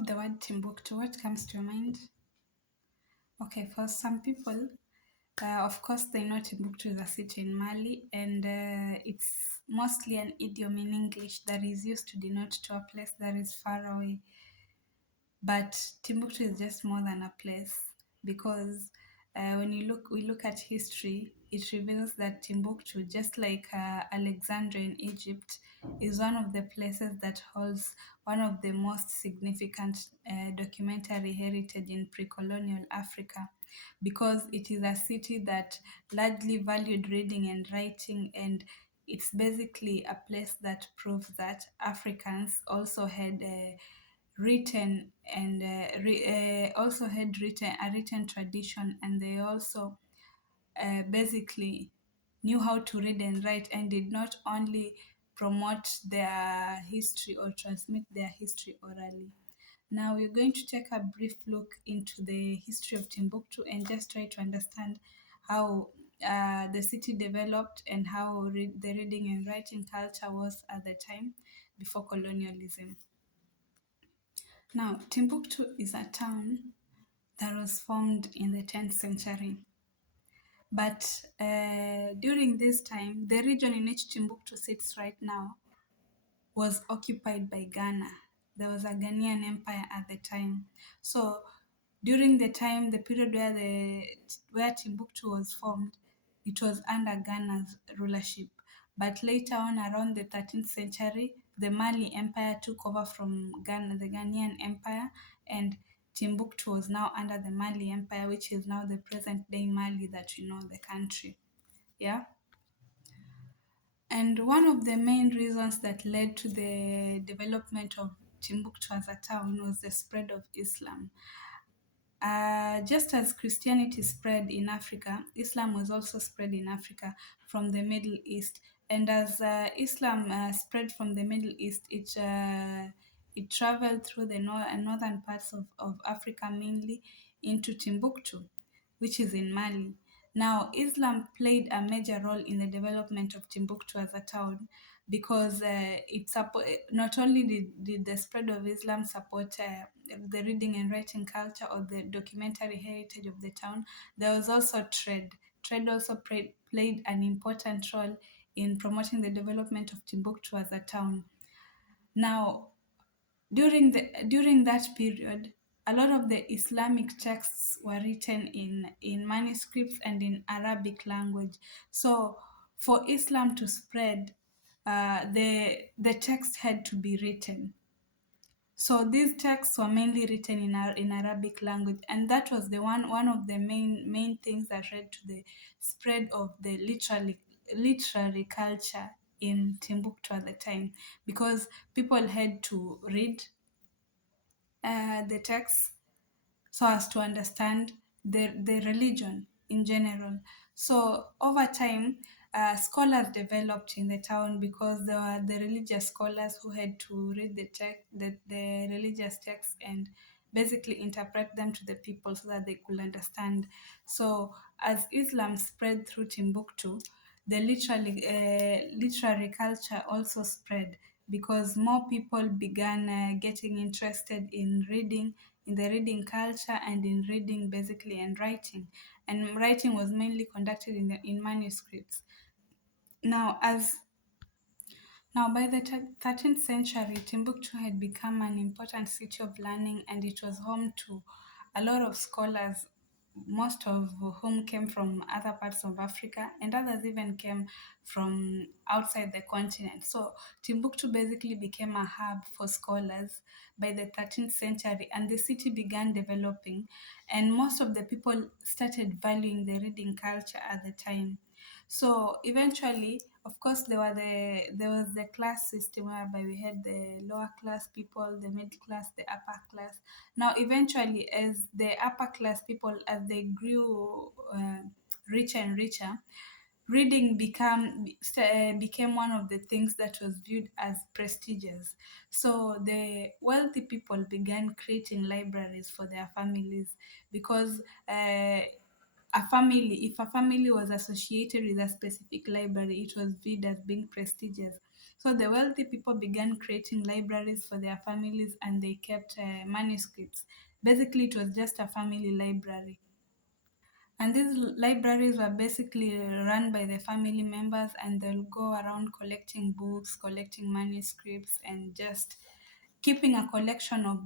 of the word Timbuktu, what comes to your mind? Okay, for some people, of course, they know Timbuktu is a city in Mali, and it's mostly an idiom in English that is used to denote to a place that is far away. But Timbuktu is just more than a place because when we look at history, it reveals that Timbuktu, just like Alexandria in Egypt, is one of the places that holds one of the most significant documentary heritage in pre-colonial Africa, because it is a city that largely valued reading and writing, and it's basically a place that proves that Africans also had written and also had written a written tradition, and they also basically knew how to read and write, and did not only promote their history or transmit their history orally. Now we're going to take a brief look into the history of Timbuktu and just try to understand how the city developed and how the reading and writing culture was at the time before colonialism. Now, Timbuktu is a town that was formed in the 10th century. But during this time, the region in which Timbuktu sits right now was occupied by Ghana. There was a Ghanaian empire at the time. So during the time, the period where Timbuktu was formed, it was under Ghana's rulership. But later on, around the 13th century, the Mali Empire took over from Ghana, the Ghanaian Empire, and Timbuktu was now under the Mali Empire, which is now the present-day Mali that we know the country. Yeah. And one of the main reasons that led to the development of Timbuktu as a town was the spread of Islam. Just as Christianity spread in Africa, Islam was also spread in Africa from the Middle East. And as Islam spread from the Middle East, it traveled through the northern parts of Africa, mainly into Timbuktu, which is in Mali. Now, Islam played a major role in the development of Timbuktu as a town, because not only did the spread of Islam support the reading and writing culture or the documentary heritage of the town, there was also trade. Trade also played an important role in promoting the development of Timbuktu as a town. Now, during that period, a lot of the Islamic texts were written in manuscripts and in Arabic language. So for Islam to spread, the text had to be written. So these texts were mainly written in Arabic language, and that was the one of the main things that led to the spread of the literary culture in Timbuktu at the time, because people had to read the text so as to understand the religion in general. So over time, scholars developed in the town, because there were the religious scholars who had to read the religious texts and basically interpret them to the people so that they could understand. So as Islam spread through Timbuktu, the literary culture also spread, because more people began getting interested in reading, in the reading culture, and in reading basically and writing. And writing was mainly conducted in manuscripts. Now, by the 13th century, Timbuktu had become an important city of learning, and it was home to a lot of scholars, most of whom came from other parts of Africa, and others even came from outside the continent. So Timbuktu basically became a hub for scholars by the 13th century, and the city began developing, and most of the people started valuing the reading culture at the time. So eventually, of course, there was the class system whereby we had the lower class people, the middle class, the upper class. Now, eventually, as the upper class people, as they grew richer and richer, reading became one of the things that was viewed as prestigious. So the wealthy people began creating libraries for their families, because if a family was associated with a specific library, it was viewed as being prestigious. So the wealthy people began creating libraries for their families, and they kept manuscripts. Basically, it was just a family library. And these libraries were basically run by the family members, and they'll go around collecting books, collecting manuscripts, and just keeping a collection of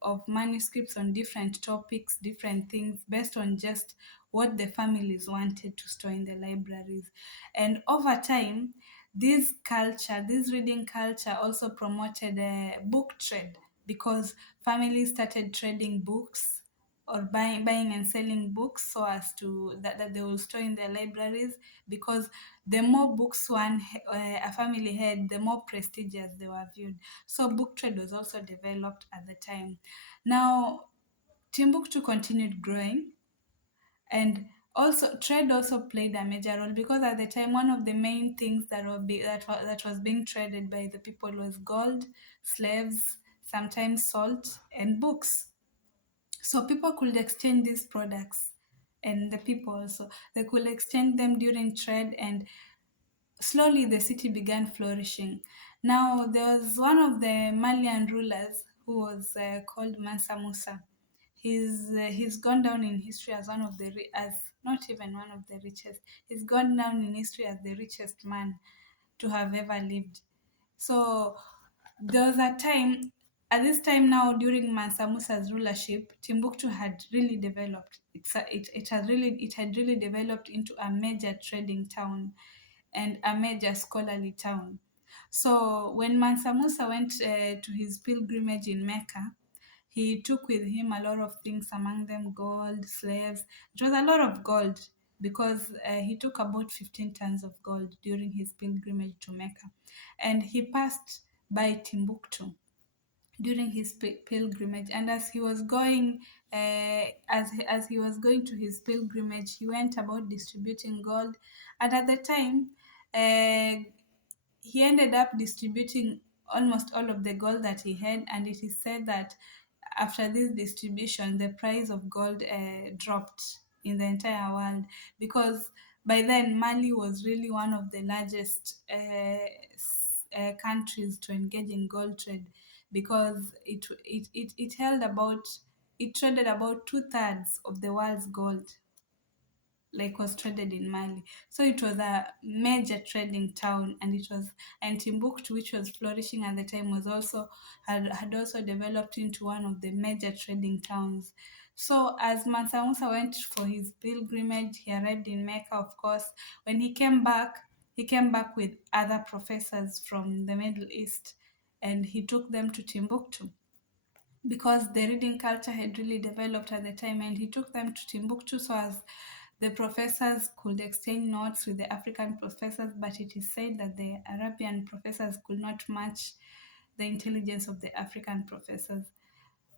of manuscripts on different topics, different things, based on just what the families wanted to store in the libraries. And over time, this reading culture also promoted a book trade, because families started trading books, or buying and selling books, so as to that they will store in their libraries, because the more books a family had, the more prestigious they were viewed. So book trade was also developed at the time. Now Timbuktu continued growing, and also trade also played a major role, because at the time one of the main things that was being traded by the people was gold, slaves, sometimes salt, and books. So people could exchange these products, and the people also, they could exchange them during trade, and slowly the city began flourishing. Now there was one of the Malian rulers who was called Mansa Musa. He's gone down in history as one of the as not even one of the richest. He's gone down in history as the richest man to have ever lived. So there was a time, at this time now, during Mansa Musa's rulership, Timbuktu had really developed. It had really developed into a major trading town and a major scholarly town. So when Mansa Musa went to his pilgrimage in Mecca, he took with him a lot of things, among them gold, slaves. It was a lot of gold, because he took about 15 tons of gold during his pilgrimage to Mecca. And he passed by Timbuktu during his pilgrimage. And as he was going, as he was going to his pilgrimage, he went about distributing gold. And at the time, uh, he ended up distributing almost all of the gold that he had, and it is said that after this distribution, the price of gold dropped in the entire world, because by then Mali was really one of the largest countries to engage in gold trade, because it held about, it traded about two-thirds of the world's gold, like was traded in Mali. So it was a major trading town, and it was, and Timbuktu, which was flourishing at the time, was also had also developed into one of the major trading towns. So as Mansa Musa went for his pilgrimage, he arrived in Mecca, of course. When he came back with other professors from the Middle East, and he took them to Timbuktu, because the reading culture had really developed at the time, and he took them to Timbuktu so as the professors could exchange notes with the African professors, but it is said that the Arabian professors could not match the intelligence of the African professors.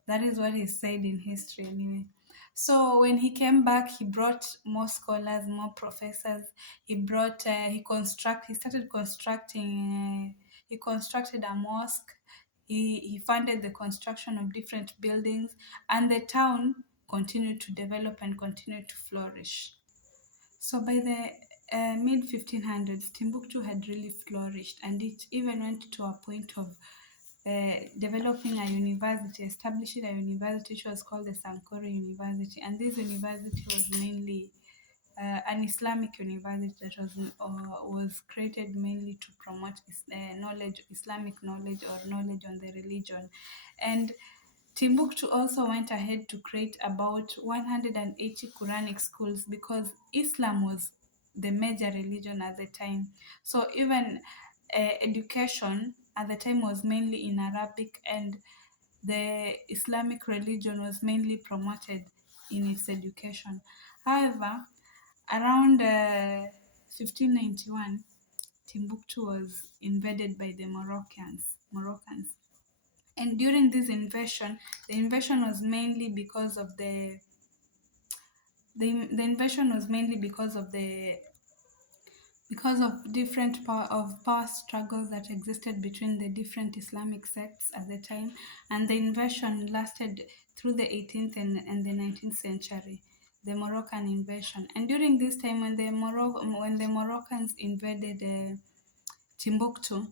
That is what is said in history anyway. So when he came back, he brought more scholars, more professors. He started constructing. He constructed a mosque. He funded the construction of different buildings, and the town continued to develop and continued to flourish. So by the mid 1500s, Timbuktu had really flourished, and it even went to a point of developing a university, establishing a university which was called the Sankore University. And this university was mainly an Islamic university that was created mainly to promote Islamic knowledge, or knowledge on the religion. And Timbuktu also went ahead to create about 180 Quranic schools, because Islam was the major religion at the time. So even education at the time was mainly in Arabic, and the Islamic religion was mainly promoted in its education. However, around 1591, Timbuktu was invaded by the Moroccans. And during this invasion, the invasion was mainly because of the invasion was mainly because of power struggles that existed between the different Islamic sects at the time, and the invasion lasted through the 18th and the 19th century, the Moroccan invasion. And during this time, when the Moroccans invaded Timbuktu,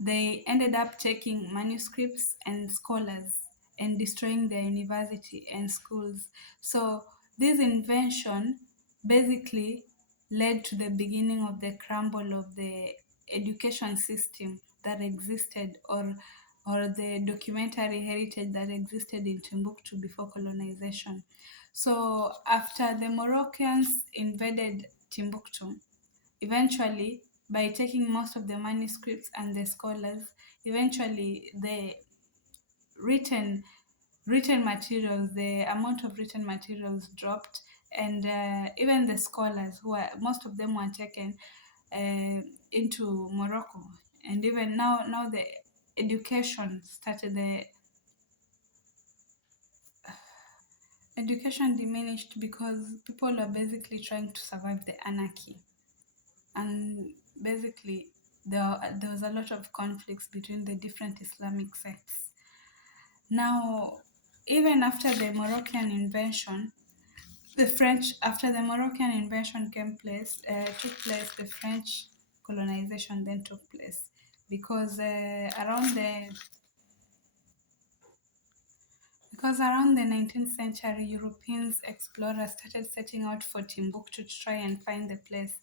they ended up taking manuscripts and scholars and destroying their university and schools. So this invention basically led to the beginning of the crumble of the education system that existed, or the documentary heritage that existed in Timbuktu before colonization. So after the Moroccans invaded Timbuktu, eventually, by taking most of the manuscripts and the scholars, eventually the written written materials, the amount of written materials dropped, and even the scholars, who are most of them were taken into Morocco, and even now the education started. The education diminished because people are basically trying to survive the anarchy, and basically there was a lot of conflicts between the different Islamic sects. Now, even after the Moroccan invention, after the Moroccan invention took place, the French colonization then took place, because around the 19th century, Europeans explorers started setting out for Timbuktu to try and find the place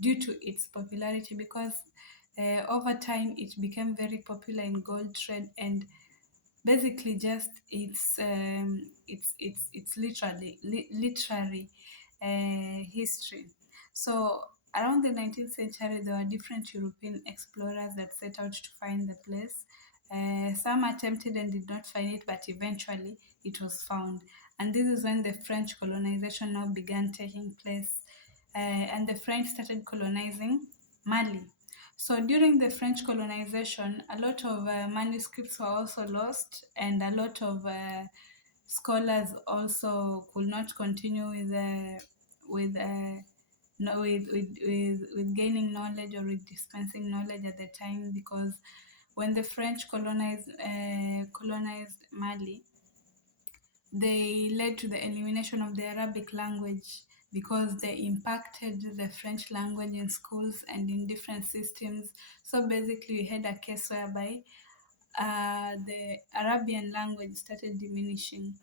due to its popularity, because over time it became very popular in gold trade, and basically just it's literary history. So around the 19th century, there were different European explorers that set out to find the place. Some attempted and did not find it, but eventually it was found. And this is when the French colonization now began taking place, and the French started colonizing Mali. So during the French colonization, a lot of manuscripts were also lost, and a lot of scholars also could not continue with no, with gaining knowledge or with dispensing knowledge at the time, because when the French colonized Mali, they led to the elimination of the Arabic language, because they impacted the French language in schools and in different systems. So basically, we had a case whereby the Arabian language started diminishing,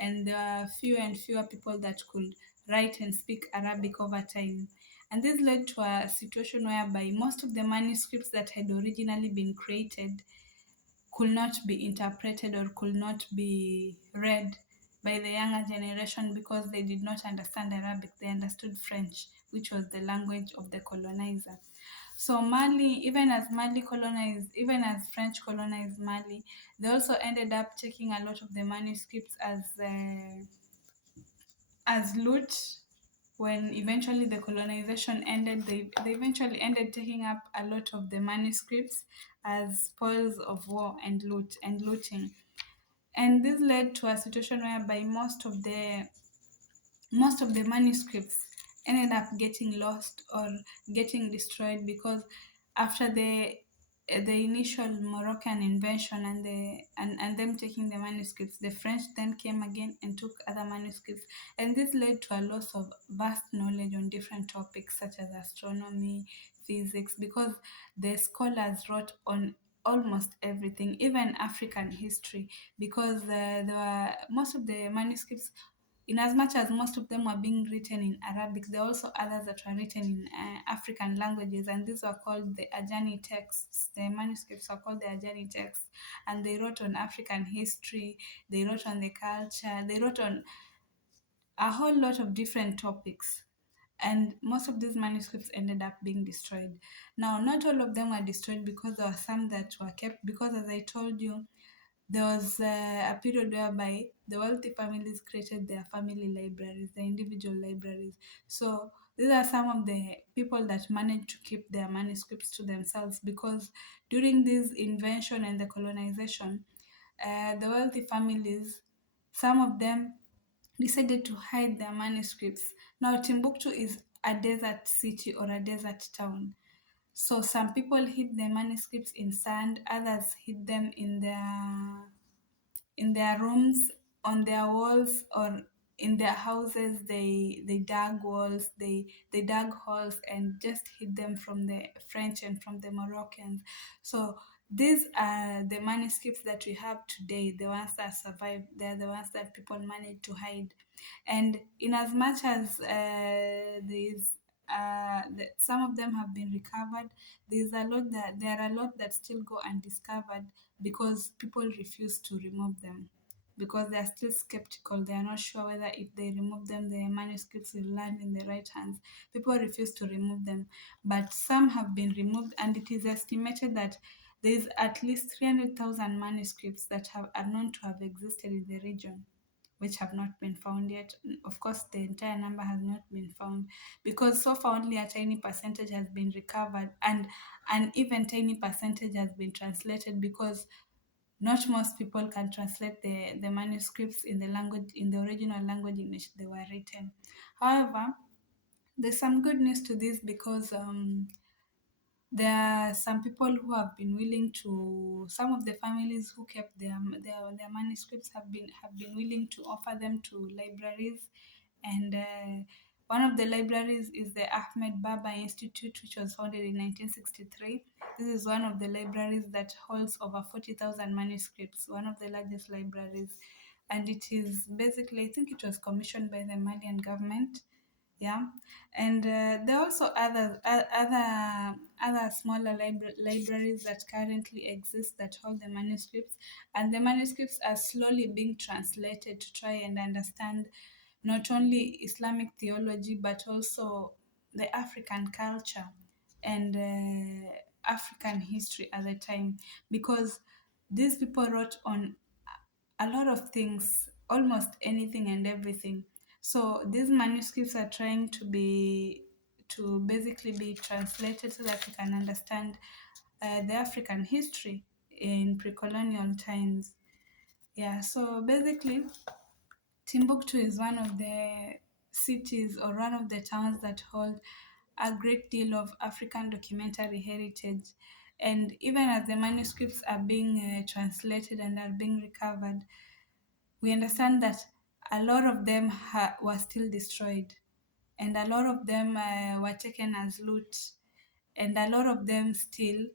and there are fewer and fewer people that could write and speak Arabic over time. And this led to a situation whereby most of the manuscripts that had originally been created could not be interpreted or could not be read by the younger generation, because they did not understand Arabic, they understood French, which was the language of the colonizer. So Mali, even as French colonized Mali, they also ended up taking a lot of the manuscripts as loot. When eventually the colonization ended, they eventually ended taking up a lot of the manuscripts as spoils of war and looting. And this led to a situation whereby most of the manuscripts ended up getting lost or getting destroyed, because after the initial Moroccan invention and them taking the manuscripts, the French then came again and took other manuscripts, and this led to a loss of vast knowledge on different topics such as astronomy, physics, because the scholars wrote on almost everything, even African history, because there were most of the manuscripts, in as much as most of them were being written in Arabic, there are also others that were written in African languages, and these were called the Ajani texts. The manuscripts were called the Ajani texts, and they wrote on African history, they wrote on the culture, they wrote on a whole lot of different topics. And most of these manuscripts ended up being destroyed. Now, not all of them were destroyed, because there were some that were kept, because as I told you, there was a period whereby the wealthy families created their family libraries, their individual libraries. So these are some of the people that managed to keep their manuscripts to themselves, because during this invention and the colonization, the wealthy families, some of them decided to hide their manuscripts. Now, Timbuktu is a desert city or a desert town. So some people hid their manuscripts in sand, others hid them in their rooms, on their walls, or in their houses they dug walls, they dug holes and just hid them from the French and from the Moroccans. So these are the manuscripts that we have today, the ones that survived. They're the ones that people managed to hide. And in as much as some of them have been recovered, there are a lot that still go undiscovered because people refuse to remove them, because they are still skeptical. They are not sure whether if they remove them, the manuscripts will land in the right hands. People refuse to remove them, but some have been removed, and it is estimated that there is at least 300,000 manuscripts that are known to have existed in the region, which have not been found yet. Of course, the entire number has not been found because so far only a tiny percentage has been recovered, and an even tiny percentage has been translated, because not most people can translate the manuscripts in the language, in the original language in which they were written. However, there's some good news to this, because there are some people who have been willing to, some of the families who kept their manuscripts have been willing to offer them to libraries. And one of the libraries is the Ahmed Baba Institute, which was founded in 1963. This is one of the libraries that holds over 40,000 manuscripts, one of the largest libraries. And it is basically, I think it was commissioned by the Malian government. Yeah. And there are also other smaller libraries that currently exist that hold the manuscripts, and the manuscripts are slowly being translated to try and understand not only Islamic theology but also the African culture and African history at the time, because these people wrote on a lot of things, almost anything and everything. So these manuscripts are trying to basically be translated so that we can understand the African history in pre-colonial times. Yeah, so basically Timbuktu is one of the cities or one of the towns that hold a great deal of African documentary heritage. And even as the manuscripts are being translated and are being recovered, we understand that a lot of them were still destroyed, and a lot of them were taken as loot, and a lot of them still,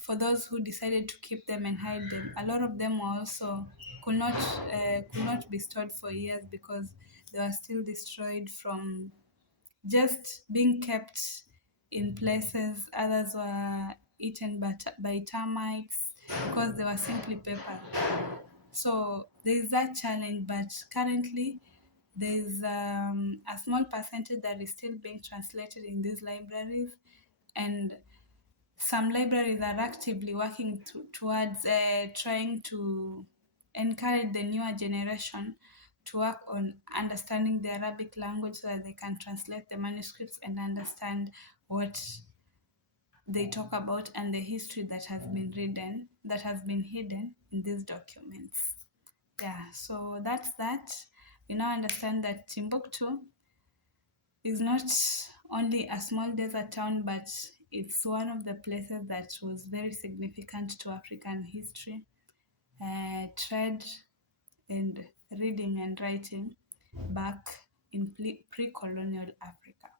for those who decided to keep them and hide them, a lot of them were also could not be stored for years because they were still destroyed from just being kept in places. Others were eaten by termites because they were simply paper. So there's that challenge, but currently there's a small percentage that is still being translated in these libraries, and some libraries are actively working towards trying to encourage the newer generation to work on understanding the Arabic language so that they can translate the manuscripts and understand what they talk about and the history that has been hidden in these documents. Yeah, so that's that. We now understand that Timbuktu is not only a small desert town, but it's one of the places that was very significant to African history, trade, and reading and writing back in pre colonial Africa.